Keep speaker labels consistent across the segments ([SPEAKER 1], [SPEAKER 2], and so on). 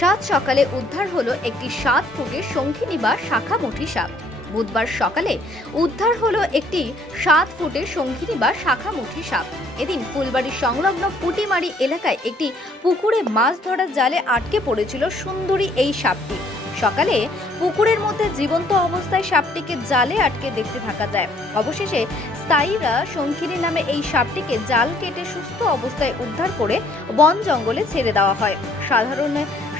[SPEAKER 1] সাত সকালে উদ্ধার হলো একটি সাত ফুটের শঙ্খিনী বা শাখামুঠি সাপ। বুধবার সকালে উদ্ধার হলো একটি সাত ফুটের শঙ্খিনী বা শাখামুঠি সাপ। এদিন ফুলবাড়ির সংলগ্ন পুটিমারি এলাকায় একটি পুকুরে মাছ ধরার জালে আটকে পড়েছিল সুন্দরী এই সাপটি। সকালে পুকুরের মধ্যে জীবন্ত অবস্থায় সাপটিকে জালে আটকে দেখতে থাকা যায়। অবশেষে স্থায়ীরা শঙ্খিনী নামে এই সাপটিকে জাল কেটে সুস্থ অবস্থায় উদ্ধার করে বন জঙ্গলে ছেড়ে দেওয়া হয়। সাধারণ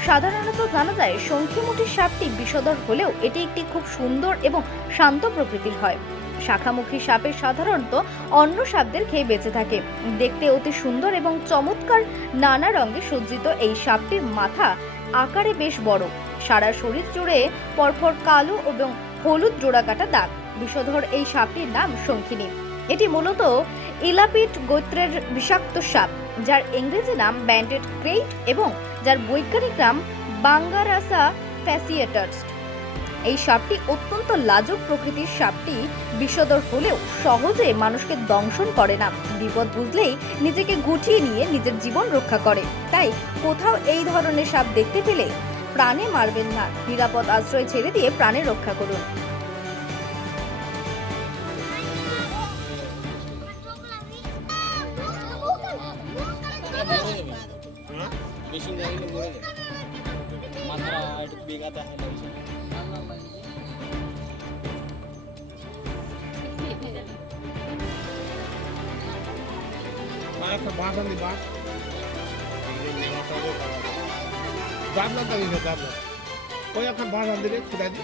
[SPEAKER 1] সাধারণত জানা যায়, শঙ্খিমুখী সাপটি বিষধর হলেও এটি একটি খুব সুন্দর এবং শান্ত প্রকৃতির হয়। শাখামুখী সাপের সাধারণত অন্য সাপদের খেয়ে বেঁচে থাকে। দেখতে অতি সুন্দর এবং চমৎকার নানা রঙে সজ্জিত এই সাপটির মাথা আকারে বেশ বড়। সারা শরীর জুড়ে পরপর কালো এবং হলুদ জোড়াকাটা দাগ। বিষধর এই সাপটির নাম শঙ্খিনী। এটি মূলত ইলাপিট গোত্রের বিষাক্ত সাপ, যার ইংরেজি নাম ব্যান্ডেড ক্রেইট এবং যার বৈজ্ঞানিক নাম বাঙ্গারাসা ফ্যাসিয়েটার্স। এই সাপটি অত্যন্ত লাজুক প্রকৃতির সাপটি বিষদর হলেও সহজে মানুষকে দংশন করে না। বিপদ বুঝলেই নিজেকে গুটিয়ে নিয়ে নিজের জীবন রক্ষা করে। তাই কোথাও এই ধরনের সাপ দেখতে পেলে প্রাণে মারবেন না। নিরাপদ আশ্রয় ছেড়ে দিয়ে প্রাণে রক্ষা করুন।
[SPEAKER 2] মেশিন দেখলে মরে যাবে মাথাটা একটু বেগা দেখা লাগছে
[SPEAKER 3] বাঁধি বাঁধ বাঁধ না তাই বাঁধ ওই এখন বাঁধ আনতে রে খুঁজা দি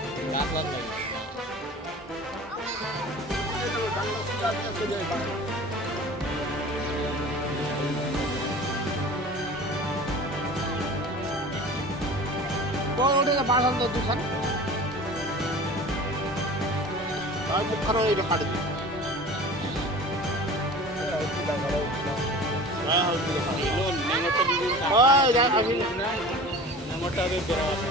[SPEAKER 3] 뻔하게 마산도 두산 아
[SPEAKER 2] 목하로
[SPEAKER 3] 이렇게
[SPEAKER 2] 가르쳐 아, 나
[SPEAKER 3] 아니, 나 못하게 돌아왔어.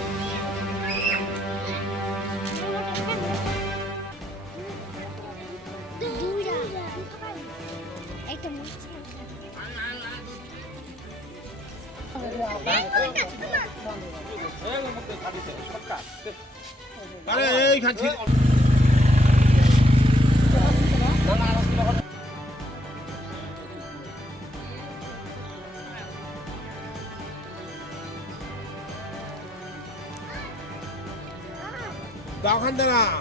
[SPEAKER 3] একটা মূর্তি 나한대나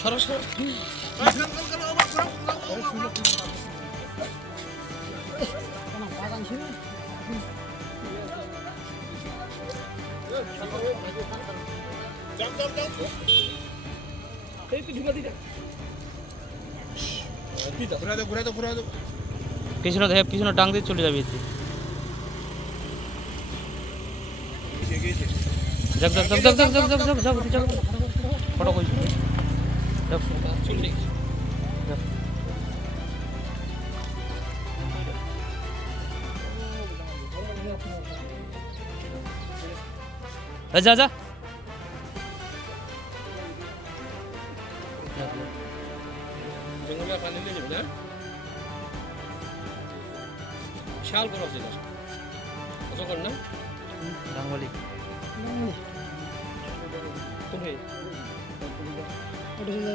[SPEAKER 2] সরো সরো
[SPEAKER 4] পিছনে দেখে পিছনে টাং দিয়ে চলে যাবি যাক যাক যাক যাক যাক যাক যাক যাক যাক ফটো কই যাক
[SPEAKER 2] চুল্লি
[SPEAKER 4] এ যা যা
[SPEAKER 2] জঙ্গলে পানি নিয়ে যাবি না শাল করা আছে কত কর না
[SPEAKER 4] গাঙ্গুলি
[SPEAKER 2] কোথায় ಅಡುಗೆ